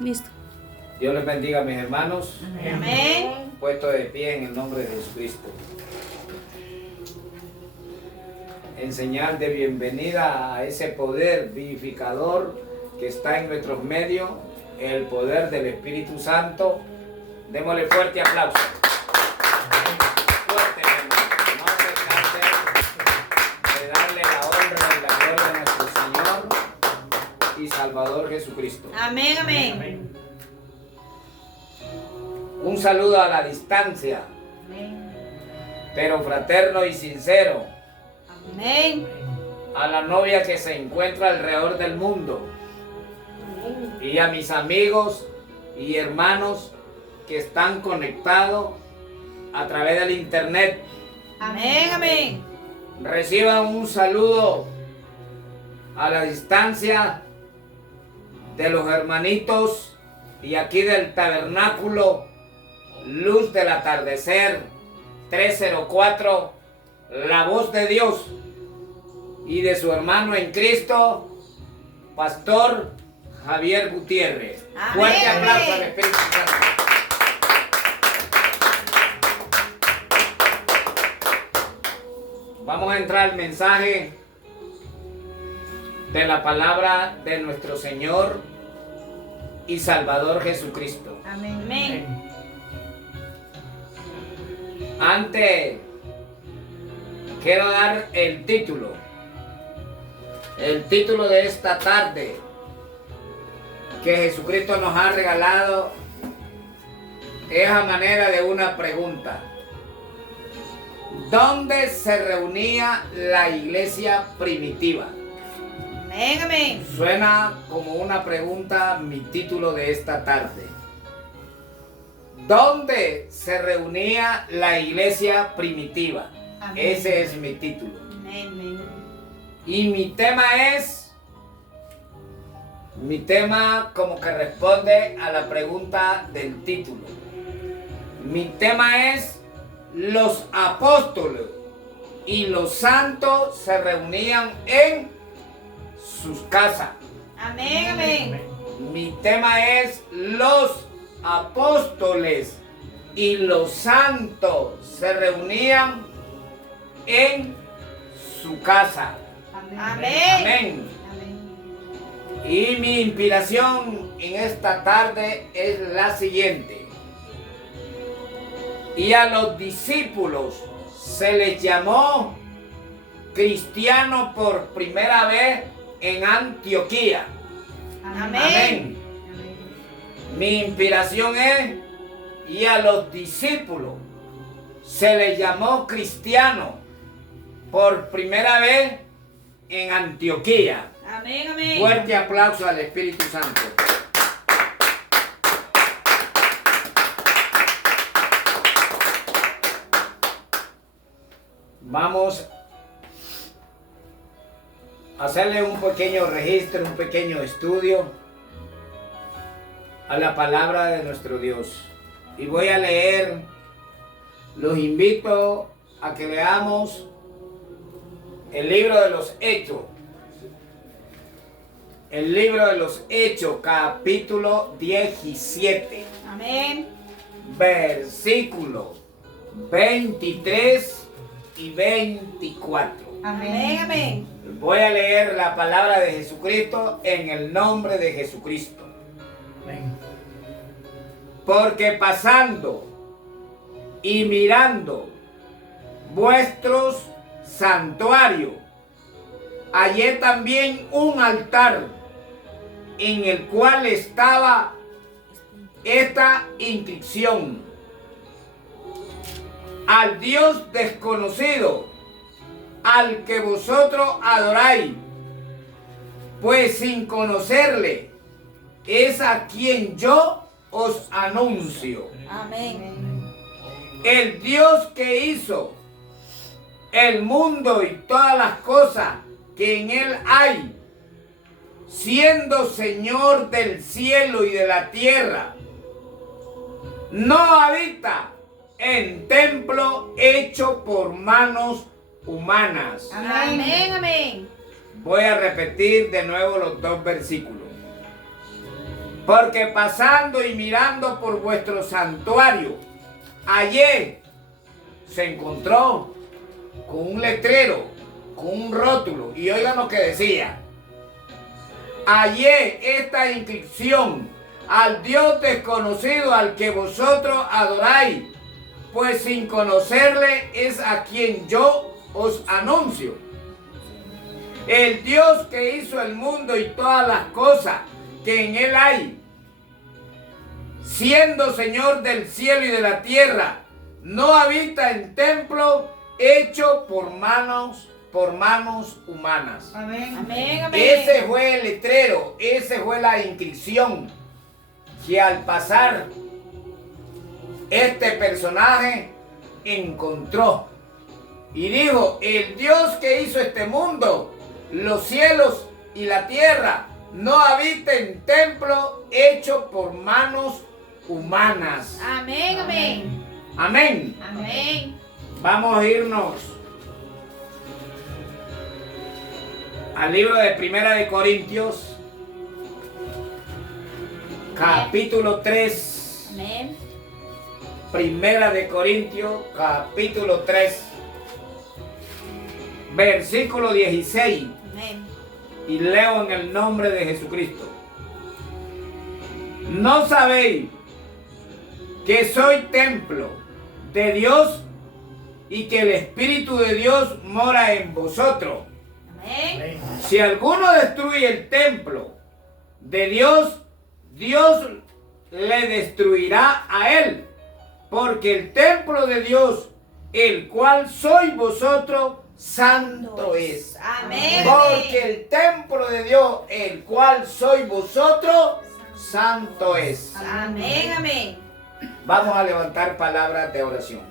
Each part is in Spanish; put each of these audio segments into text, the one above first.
Listo. Dios les bendiga, mis hermanos. Amén. Puesto de pie en el nombre de Jesucristo. En señal de bienvenida a ese poder vivificador que está en nuestros medios, el poder del Espíritu Santo. Démosle fuerte aplauso. Fuerte, hermano. No se canse de darle la honra y la gloria a nuestro Señor y Salvador Jesucristo. Amén, amén. Un saludo a la distancia, pero fraterno y sincero, Amén. a la novia que se encuentra alrededor del mundo y a mis amigos y hermanos que están conectados a través del internet. Amén, amén. Reciban un saludo a la distancia de los hermanitos y aquí del tabernáculo Luz del Atardecer 304, la voz de Dios, y de su hermano en Cristo, Pastor Javier Gutiérrez. Amén. Fuerte aplauso al Espíritu Santo. Vamos a entrar al mensaje de la palabra de nuestro Señor y Salvador Jesucristo. Amén. Amén. Antes quiero dar el título de esta tarde que Jesucristo nos ha regalado es a manera de una pregunta. ¿Dónde se reunía la iglesia primitiva? Amén, amén. Suena como una pregunta mi título de esta tarde. ¿Dónde se reunía la iglesia primitiva? Amén. Ese es mi título. Amén, amén. Y mi tema como que responde a la pregunta del título. Mi tema es: los apóstoles y los santos se reunían en sus casas. Amén, amén. Mi tema es: los apóstoles y los santos se reunían en su casa. Amén. Amén. Amén. Y mi inspiración en esta tarde es la siguiente. Y a los discípulos se les llamó cristianos por primera vez en Antioquía. Amén. Amén. Mi inspiración es: y a los discípulos se les llamó cristianos por primera vez en Antioquía. Amén, amén. Fuerte aplauso al Espíritu Santo. Vamos a hacerle un pequeño registro, un pequeño estudio a la palabra de nuestro Dios. Y voy a leer, los invito a que leamos el libro de los Hechos. El libro de los Hechos, capítulo 17. Amén. Versículos 23 y 24. Amén, amén. Voy a leer la palabra de Jesucristo en el nombre de Jesucristo. Porque pasando y mirando vuestros santuarios, hallé también un altar en el cual estaba esta inscripción: al Dios desconocido, al que vosotros adoráis, pues sin conocerle es a quien yo os anuncio. Amén. El Dios que hizo el mundo y todas las cosas que en él hay, siendo Señor del cielo y de la tierra, no habita en templo hecho por manos humanas. Amén, amén. Voy a repetir de nuevo los dos versículos. Porque pasando y mirando por vuestro santuario, hallé, se encontró con un letrero, con un rótulo, y oigan lo que decía: hallé esta inscripción: al Dios desconocido al que vosotros adoráis, pues sin conocerle es a quien yo os anuncio. El Dios que hizo el mundo y todas las cosas que en él hay, siendo Señor del cielo y de la tierra, no habita en templo hecho por manos humanas. Amén. Amén. Amén. Ese fue el letrero, esa fue la inscripción que al pasar este personaje encontró. Y dijo: el Dios que hizo este mundo, los cielos y la tierra, no habita en templo hecho por manos humanas. Amén. Amén. Amén. Amén. Vamos a irnos al libro de Primera de Corintios, capítulo 3. Amén. Primera de Corintios, capítulo 3, versículo 16. Amén. Y leo en el nombre de Jesucristo. ¿No sabéis que soy templo de Dios y que el Espíritu de Dios mora en vosotros? Amén. Si alguno destruye el templo de Dios, Dios le destruirá a él, porque el templo de Dios, el cual sois vosotros, santo es. Amén. Porque el templo de Dios, el cual sois vosotros, santo es. Amén. Amén. Vamos a levantar palabras de oración.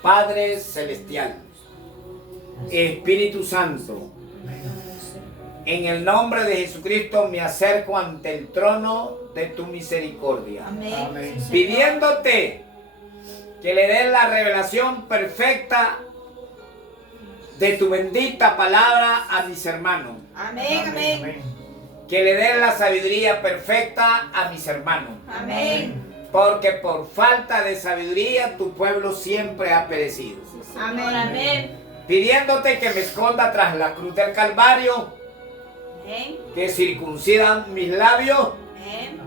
Padre celestial, Espíritu Santo, en el nombre de Jesucristo me acerco ante el trono de tu misericordia, Amén. pidiéndote que le des la revelación perfecta de tu bendita palabra a mis hermanos. Amén. Amén. Que le des la sabiduría perfecta a mis hermanos. Amén. Porque por falta de sabiduría tu pueblo siempre ha perecido. Amén. Amén. Pidiéndote que me esconda tras la cruz del Calvario, Amén. que circuncidan mis labios Amén.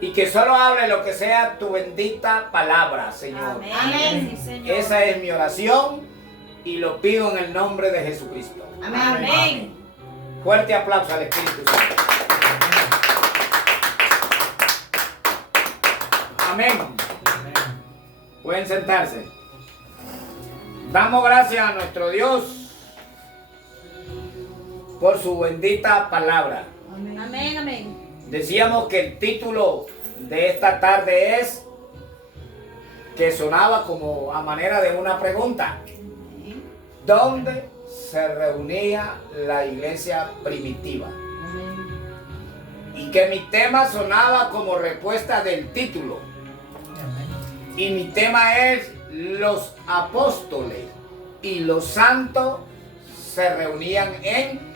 y que solo hable lo que sea tu bendita palabra, Señor. Amén. Sí, Señor. Esa es mi oración y lo pido en el nombre de Jesucristo. Amén. Fuerte aplauso al Espíritu Santo. Amén. Pueden sentarse. Damos gracias a nuestro Dios por su bendita palabra. Amén. Amén. Decíamos que el título de esta tarde es, que sonaba como a manera de una pregunta: ¿dónde se reunía la iglesia primitiva? Y que mi tema sonaba como respuesta del título. Y mi tema es: los apóstoles y los santos se reunían en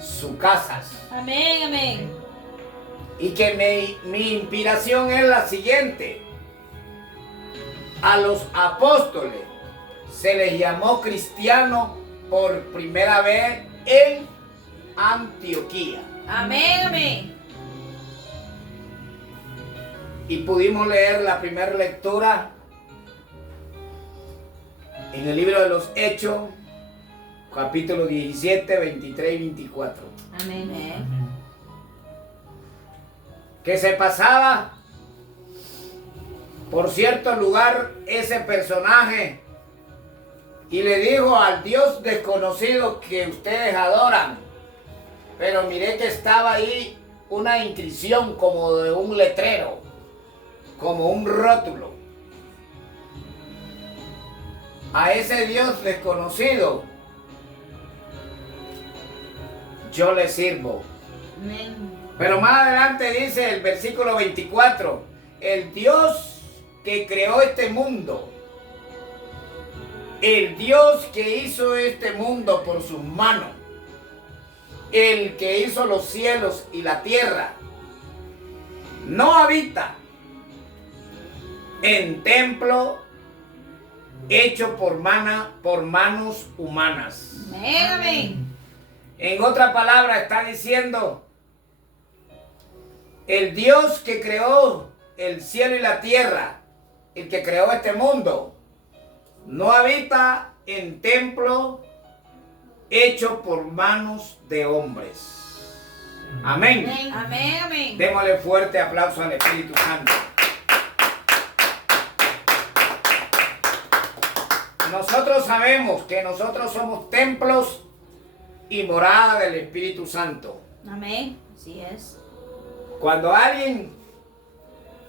sus casas. Amén. Amén. Y que mi inspiración es la siguiente: a los apóstoles se les llamó cristianos por primera vez en Antioquía. Amén. Amén. Y pudimos leer la primera lectura en el libro de los Hechos, capítulo 17, 23 y 24. Amén. Que se pasaba por cierto lugar ese personaje y le dijo al Dios desconocido que ustedes adoran: pero miré que estaba ahí una inscripción como de un letrero, como un rótulo. A ese Dios desconocido yo le sirvo. Amén. Pero más adelante dice el versículo 24: el Dios que creó este mundo, el Dios que hizo este mundo por sus manos, el que hizo los cielos y la tierra, no habita en templo hecho por manos humanas. Amén, amén. En otra palabra está diciendo, el Dios que creó el cielo y la tierra, el que creó este mundo, no habita en templo hecho por manos de hombres. Amén. Amén, amén. Démosle fuerte aplauso al Espíritu Santo. Nosotros sabemos que nosotros somos templos y morada del Espíritu Santo. Amén. Así es. Cuando alguien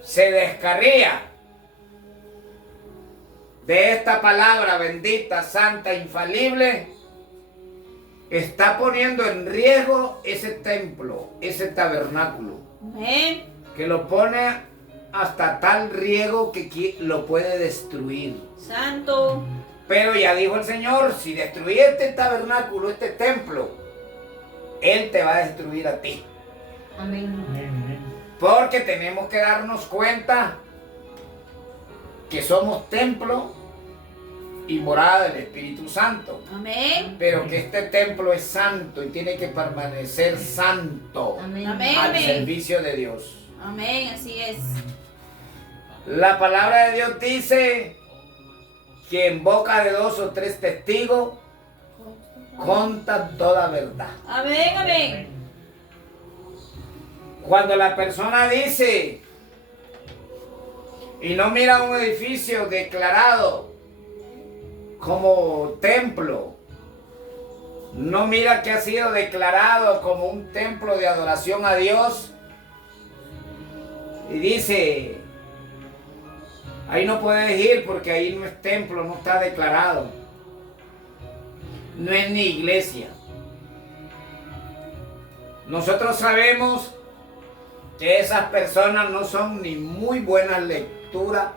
se descarría de esta palabra bendita, santa, infalible, está poniendo en riesgo ese templo, ese tabernáculo. Amén. Que lo pone hasta tal riesgo que lo puede destruir. Santo. Pero ya dijo el Señor, si destruye este tabernáculo, este templo, Él te va a destruir a ti. Amén. Porque tenemos que darnos cuenta que somos templo y morada del Espíritu Santo. Amén. Pero que este templo es santo y tiene que permanecer santo Amén. al Amén. servicio de Dios. Amén. Así es. La palabra de Dios dice que en boca de 2 o 3 testigos conta toda verdad. Amén, amén. Cuando la persona dice y no mira un edificio declarado como templo, no mira que ha sido declarado como un templo de adoración a Dios y dice, ahí no puedes ir porque ahí no es templo, no está declarado, no es ni iglesia. Nosotros sabemos que esas personas no son ni muy buenas lecturas,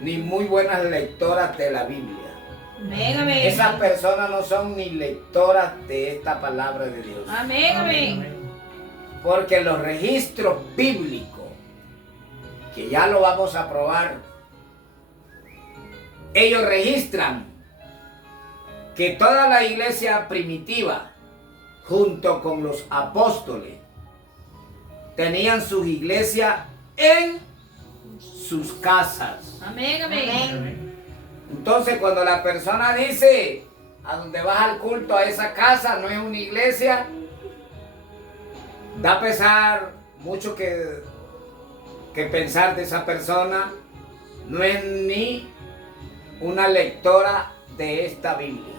ni muy buenas lectoras de la Biblia. Amén, amén. Esas personas no son ni lectoras de esta palabra de Dios. Amén, amén. Porque los registros bíblicos, que ya lo vamos a probar, ellos registran que toda la iglesia primitiva, junto con los apóstoles, tenían sus iglesias en sus casas. Amén, amén. Entonces, cuando la persona dice, a donde vas al culto, a esa casa, no es una iglesia, da pesar mucho que pensar de esa persona, no es ni una lectora de esta Biblia.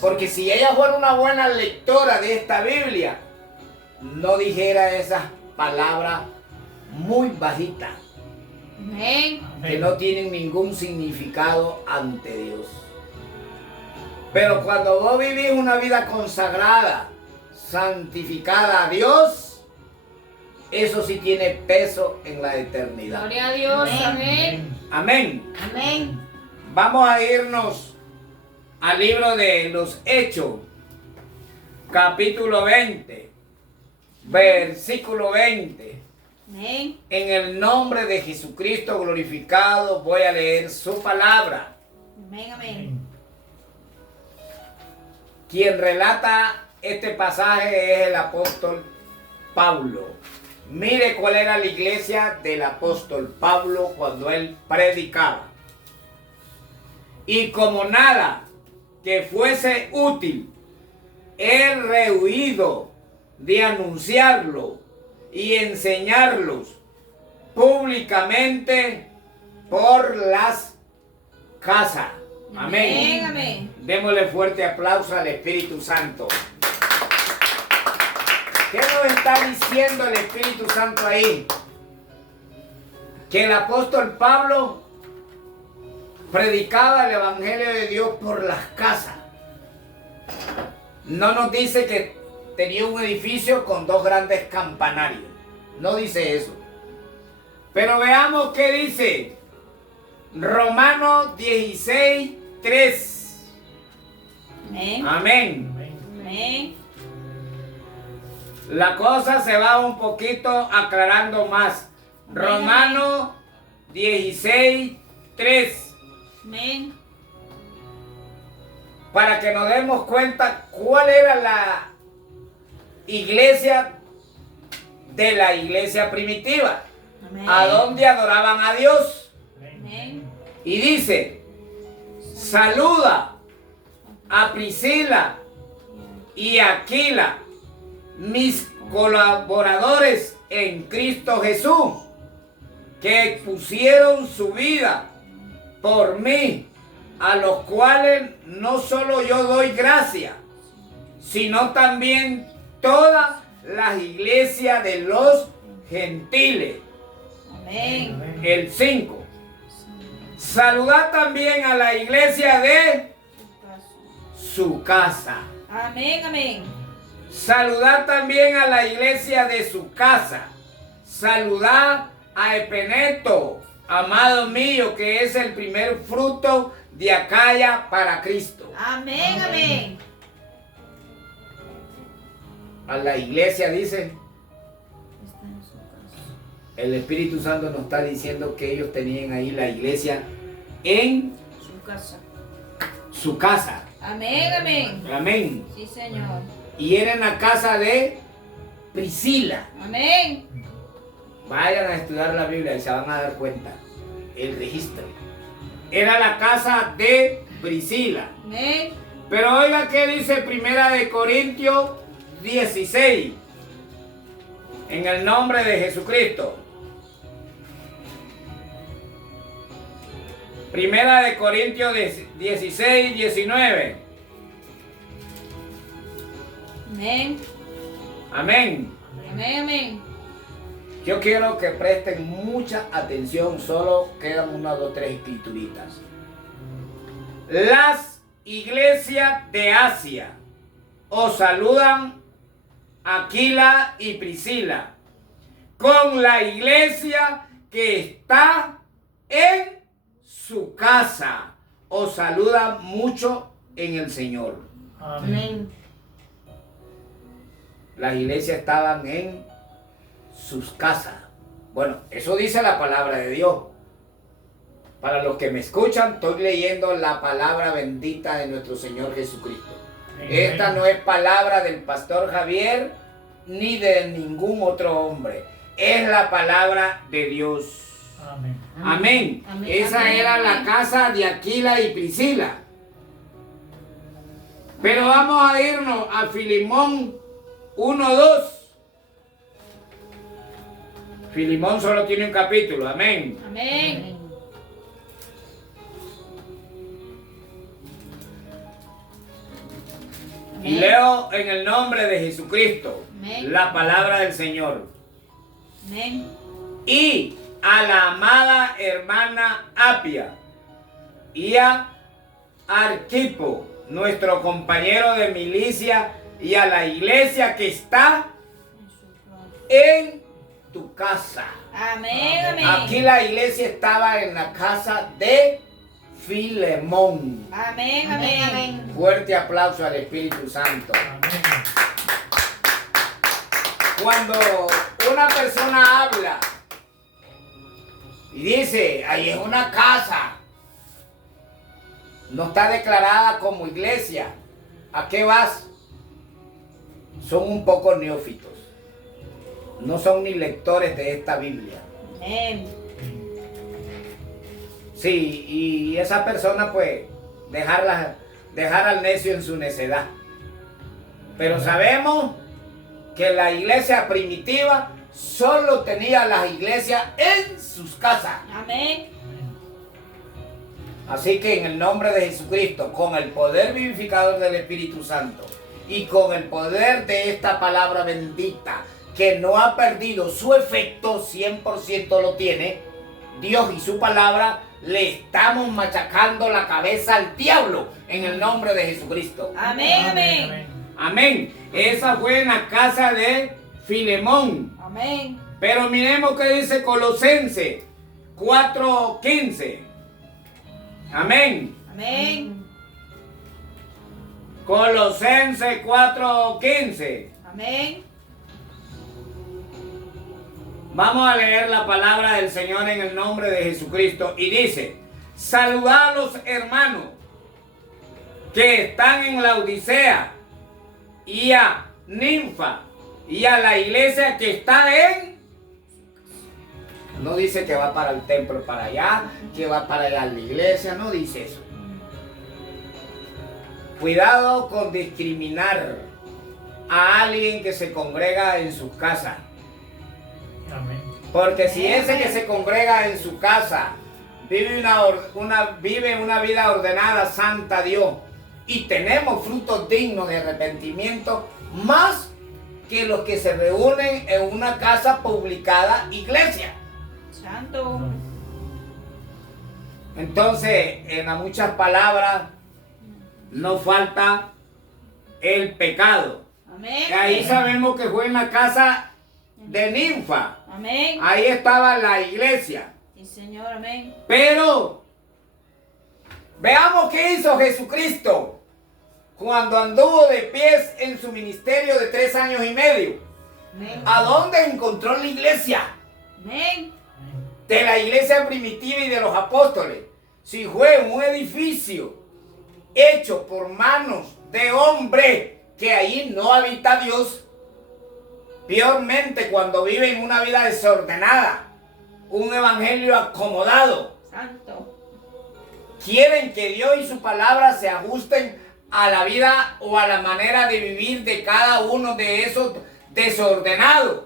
Porque si ella fuera una buena lectora de esta Biblia, no dijera esas palabras muy bajitas, Amén. que no tienen ningún significado ante Dios. Pero cuando vos vivís una vida consagrada, santificada a Dios, eso sí tiene peso en la eternidad. Gloria a Dios. Amén. Amén. Amén. Vamos a irnos al libro de los Hechos, capítulo 20, versículo 20. Amén. En el nombre de Jesucristo glorificado voy a leer su palabra. Amén, amén. Quien relata este pasaje es el apóstol Pablo. Mire cuál era la iglesia del apóstol Pablo cuando él predicaba. Y como nada que fuese útil, él rehuido de anunciarlo y enseñarlos públicamente por las casas. Amén. Amén, amén. Démosle fuerte aplauso al Espíritu Santo. ¿Qué nos está diciendo el Espíritu Santo ahí? Que el apóstol Pablo predicaba el Evangelio de Dios por las casas. No nos dice que tenía un edificio con 2 grandes campanarios. No dice eso. Pero veamos qué dice. Romanos 16, 3. Amén. Amén. Amén. La cosa se va un poquito aclarando más. Romanos 16, 3. Amén. Para que nos demos cuenta cuál era la iglesia de la iglesia primitiva. Amén. A donde adoraban a Dios. Amén. Y dice, saluda a Priscila y Aquila, mis colaboradores en Cristo Jesús, que pusieron su vida por mí, a los cuales no solo yo doy gracia, sino también todas las iglesias de los gentiles. Amén. El 5. Saludad también a la iglesia de su casa. Amén. Amén. Saludad también a la iglesia de su casa. Saludad a Epeneto, amado mío, que es el primer fruto de Acaya para Cristo. Amén. Amén. A la iglesia dice, Está en su casa. el Espíritu Santo nos está diciendo que ellos tenían ahí la iglesia en Su casa. su casa. Amén. Amén. Amén. Sí, Señor. Y era en la casa de Priscila. Amén. Vayan a estudiar la Biblia y se van a dar cuenta. El registro. Era la casa de Priscila. Amén. Pero oiga qué dice Primera de Corintios 16. En el nombre de Jesucristo. Primera de Corintios 16, 19. Amén. Amén. Amén. Amén. Yo quiero que presten mucha atención. Solo quedan unas 2, 3 escrituritas. Las iglesias de Asia os saludan Aquila y Priscila, con la iglesia que está en su casa. Os saluda mucho en el Señor. Amén. Las iglesias estaban en sus casas. Bueno, eso dice la palabra de Dios. Para los que me escuchan, estoy leyendo la palabra bendita de nuestro Señor Jesucristo. Esta no es palabra del pastor Javier ni de ningún otro hombre. Es la palabra de Dios. Amén. Amén. Amén. Esa Amén. era la casa de Aquila y Priscila. Pero vamos a irnos a Filemón 1:2. Filemón solo tiene un capítulo. Amén. Amén. Y leo en el nombre de Jesucristo Amén. la palabra del Señor. Amén. Y a la amada hermana Apia y a Arquipo, nuestro compañero de milicia, y a la iglesia que está en tu casa. Amén. Amén. Aquí la iglesia estaba en la casa de Filemón. Amén. Amén. Amén. Fuerte aplauso al Espíritu Santo. Amén. Cuando una persona habla y dice, ahí es una casa, no está declarada como iglesia, ¿a qué vas? Son un poco neófitos. No son ni lectores de esta Biblia. Amén. Sí, y esa persona pues dejar al necio en su necedad. Pero sabemos que la iglesia primitiva solo tenía las iglesias en sus casas. Amén. Así que en el nombre de Jesucristo, con el poder vivificador del Espíritu Santo y con el poder de esta palabra bendita que no ha perdido su efecto, 100% lo tiene, Dios y su palabra, le estamos machacando la cabeza al diablo en el nombre de Jesucristo. Amén. Amén. Amén. Esa fue en la casa de Filemón. Amén. Pero miremos qué dice Colosenses 4:15. Amén. Amén. Colosenses 4:15. Amén. Vamos a leer la palabra del Señor en el nombre de Jesucristo. Y dice, saludad a los hermanos que están en la Odisea y a Ninfa y a la iglesia que está en... No dice que va para el templo para allá, que va para allá la iglesia, no dice eso. Cuidado con discriminar a alguien que se congrega en su casa. Amén. Porque si ese que se congrega en su casa vive una vida ordenada, santa a Dios, y tenemos frutos dignos de arrepentimiento, más que los que se reúnen en una casa publicada iglesia. Santo. Entonces, en las muchas palabras, no falta el pecado. Amén. Y ahí sabemos que fue en la casa de Ninfa. Amén. Ahí estaba la iglesia. Sí, Señor. Amén. Pero veamos qué hizo Jesucristo cuando anduvo de pies en su ministerio de 3 años y medio. Amén. ¿A dónde encontró la iglesia? Amén. De la iglesia primitiva y de los apóstoles. Si fue un edificio hecho por manos de hombre, que ahí no habita Dios. Peormente cuando viven una vida desordenada, un evangelio acomodado. Santo. Quieren que Dios y su palabra se ajusten a la vida o a la manera de vivir de cada uno de esos desordenados.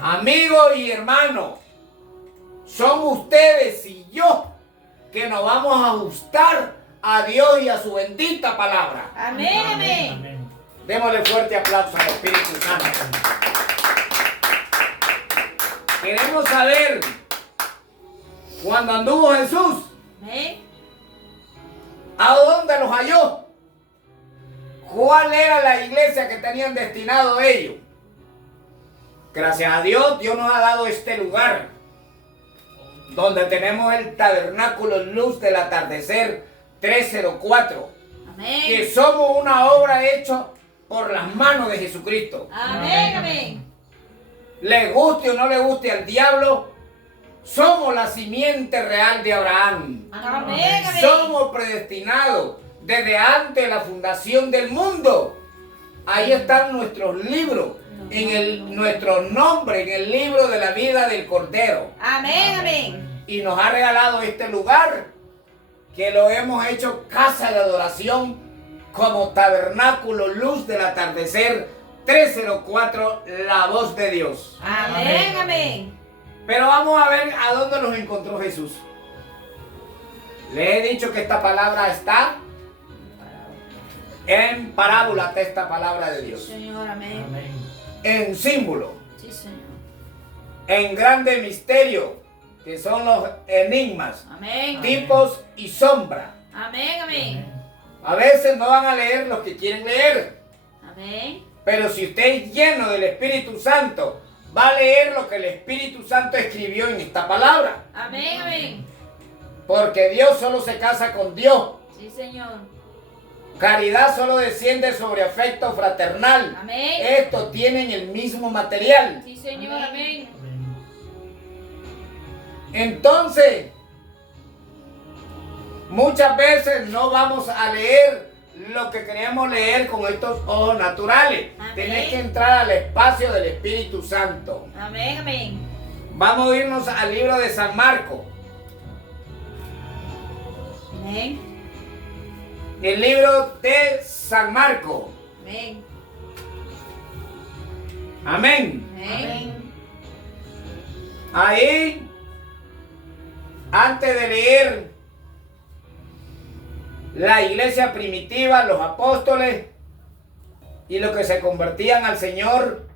Amigos y hermanos, son ustedes y yo que nos vamos a ajustar a Dios y a su bendita palabra. Amén. Amén. Démosle fuerte aplauso al Espíritu Santo. Queremos saber, cuando anduvo Jesús, Amén. ¿a dónde los halló? ¿Cuál era la iglesia que tenían destinado ellos? Gracias a Dios, Dios nos ha dado este lugar, donde tenemos el tabernáculo Luz del Atardecer 304, Amén. que somos una obra hecha por las manos de Jesucristo. Amén. Amén. Le guste o no le guste al diablo, somos la simiente real de Abraham. Amén. Amén. Somos predestinados desde antes de la fundación del mundo. Ahí están nuestros libros, nuestro nombre en el libro de la vida del Cordero. Amén. Amén. Y nos ha regalado este lugar, que lo hemos hecho casa de adoración, como tabernáculo Luz del Atardecer 304, la voz de Dios. Amén. Amén. Pero vamos a ver a dónde los encontró Jesús. Le he dicho que esta palabra está en parábola, esta palabra de Dios. Señor. Amén. En símbolo, Sí, Señor. en grande misterio, que son los enigmas, Amén. tipos y sombra. Amén. Amén. A veces no van a leer los que quieren leer, Amén. pero si usted es lleno del Espíritu Santo, va a leer lo que el Espíritu Santo escribió en esta palabra. Amén. Amén. Porque Dios solo se casa con Dios. Sí, Señor. Caridad solo desciende sobre afecto fraternal. Amén. Estos tienen el mismo material. Sí, Señor. Amén. Entonces, muchas veces no vamos a leer lo que queremos leer con estos ojos naturales. Amén. Tenés que entrar al espacio del Espíritu Santo. Amén. Amén. Vamos a irnos al libro de San Marcos. Amén. El libro de San Marcos. Amén. Amén. Amén. Ahí, antes de leer la iglesia primitiva, los apóstoles y los que se convertían al Señor,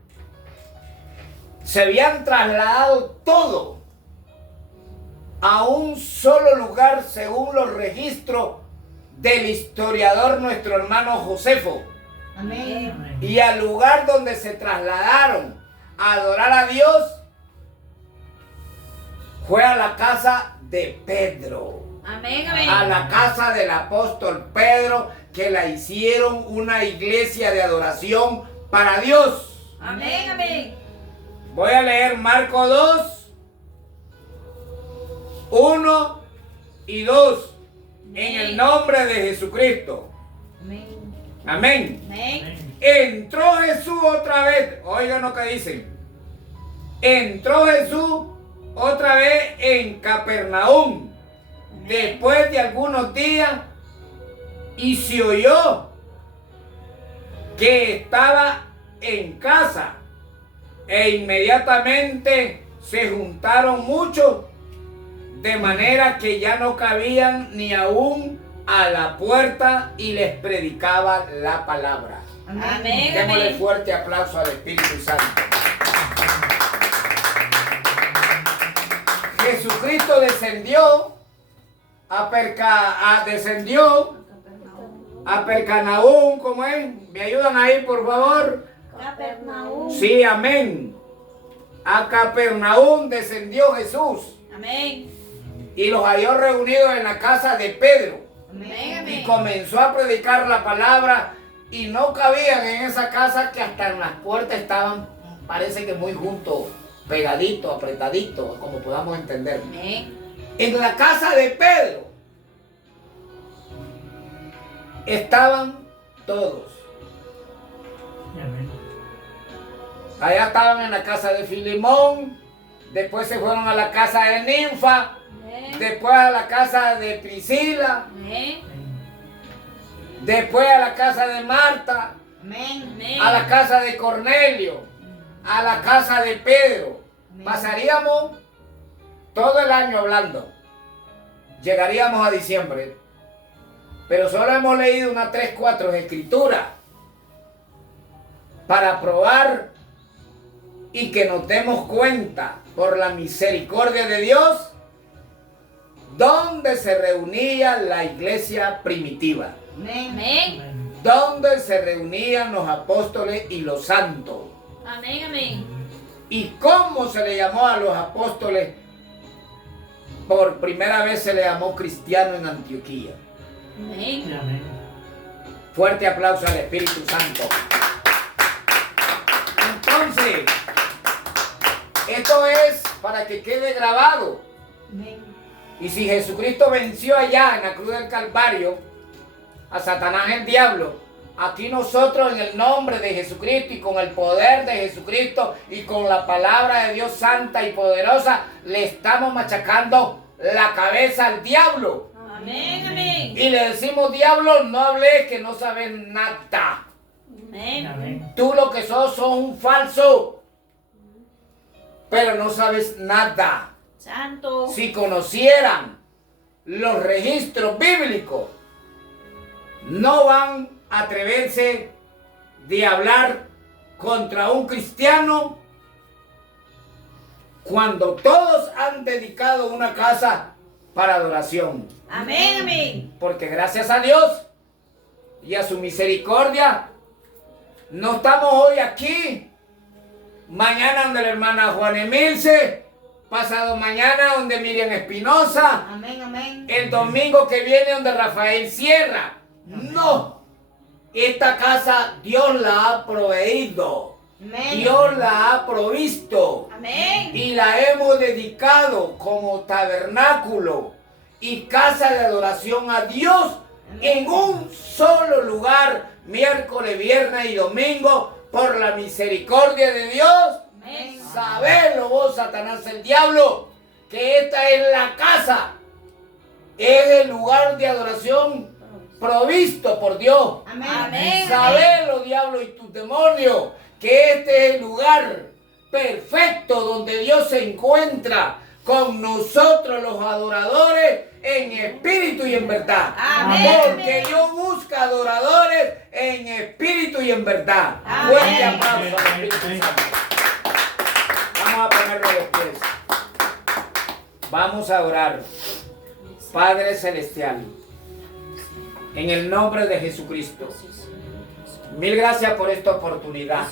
se habían trasladado todo a un solo lugar según los registros del historiador nuestro hermano Josefo. Amén. Y al lugar donde se trasladaron a adorar a Dios fue a la casa de Pedro. Amén. Amén. A la casa del apóstol Pedro, que la hicieron una iglesia de adoración para Dios. Amén. Amén. Voy a leer Marcos 2, 1 y 2. En el nombre de Jesucristo. Amén. Amén. Amén. Entró Jesús otra vez. Oigan lo que dicen. Entró Jesús otra vez en Capernaum. Después de algunos días. Y se oyó que estaba en casa. E inmediatamente se juntaron muchos. De manera que ya no cabían ni aún a la puerta y les predicaba la palabra. Amén. Démosle Amén. fuerte aplauso al Espíritu Santo. Jesucristo descendió descendió a Percanaún, ¿cómo es? ¿Me ayudan ahí, por favor? Capernaum. Sí, amén. A Capernaún descendió Jesús Amén. y los halló reunidos en la casa de Pedro. Amén. Y comenzó a predicar la palabra y no cabían en esa casa, que hasta en las puertas estaban, parece que muy juntos, pegaditos, apretaditos, como podamos entender. Amén. En la casa de Pedro estaban todos. Amén. Allá estaban en la casa de Filimón, después se fueron a la casa de Ninfa, Amén. después a la casa de Priscila, Amén. después a la casa de Marta, Amén. a la casa de Cornelio, a la casa de Pedro. Pasaríamos todo el año hablando. Llegaríamos a diciembre. Pero solo hemos leído unas 3, 4 escrituras para probar y que nos demos cuenta, por la misericordia de Dios, dónde se reunía la iglesia primitiva. Amén. Amén. Donde se reunían los apóstoles y los santos. Amén. Amén. ¿Y cómo se le llamó a los apóstoles? Por primera vez se le llamó cristiano en Antioquía. Amén. Amén. Fuerte aplauso al Espíritu Santo. Entonces, esto es para que quede grabado. Amén. Y si Jesucristo venció allá en la cruz del Calvario a Satanás el diablo, aquí nosotros en el nombre de Jesucristo y con el poder de Jesucristo y con la palabra de Dios santa y poderosa, le estamos machacando la cabeza al diablo. Amén. Amén. Y le decimos: diablo, no hables, que no sabes nada. Amén. Amén. Tú lo que sos un falso, pero no sabes nada. Santo. Si conocieran los registros bíblicos, no van a atreverse de hablar contra un cristiano cuando todos han dedicado una casa para adoración. Amén. Amén. Porque gracias a Dios y a su misericordia, no estamos hoy aquí, mañana donde la hermana Juana Emilce, pasado mañana donde Miriam Espinosa, Amén. Amén. el domingo que viene donde Rafael Sierra. No, esta casa Dios la ha proveído, Amén. Dios la ha provisto Amén. y la hemos dedicado como tabernáculo y casa de adoración a Dios en un solo lugar, miércoles, viernes y domingo, por la misericordia de Dios. Amén. Sabelo vos, Satanás el diablo, que esta es la casa, es el lugar de adoración provisto por Dios. Amén. Amén. Sabelo, diablo, y tus demonios, que este es el lugar perfecto donde Dios se encuentra con nosotros los adoradores en espíritu y en verdad. Amén. Porque Dios busca adoradores en espíritu y en verdad. Amén. Fuerte aplauso al Espíritu Santo. Vamos a ponerlo de pies. Vamos a orar. Padre Celestial, en el nombre de Jesucristo, mil gracias por esta oportunidad,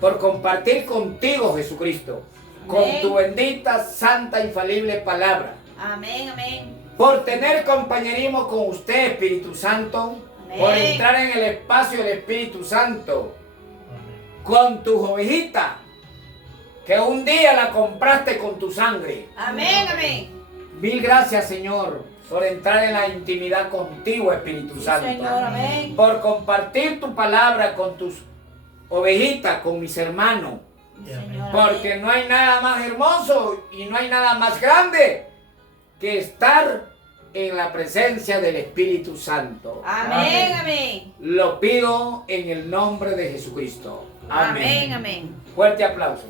por compartir contigo, Jesucristo, con tu bendita, santa, infalible palabra, Amén. Amén. por tener compañerismo con usted, Espíritu Santo, Amén. por entrar en el espacio del Espíritu Santo, Amén. con tus ovejitas, que un día la compraste con tu sangre. Amén, amén. Mil gracias, Señor, por entrar en la intimidad contigo, Espíritu Sí, Santo. Señor, amén. Por compartir tu palabra con tus ovejitas, con mis hermanos. Señor, Porque amén. no hay nada más hermoso y no hay nada más grande que estar en la presencia del Espíritu Santo. Amén, amén. Lo pido en el nombre de Jesucristo. Amén, amén. Fuerte aplauso.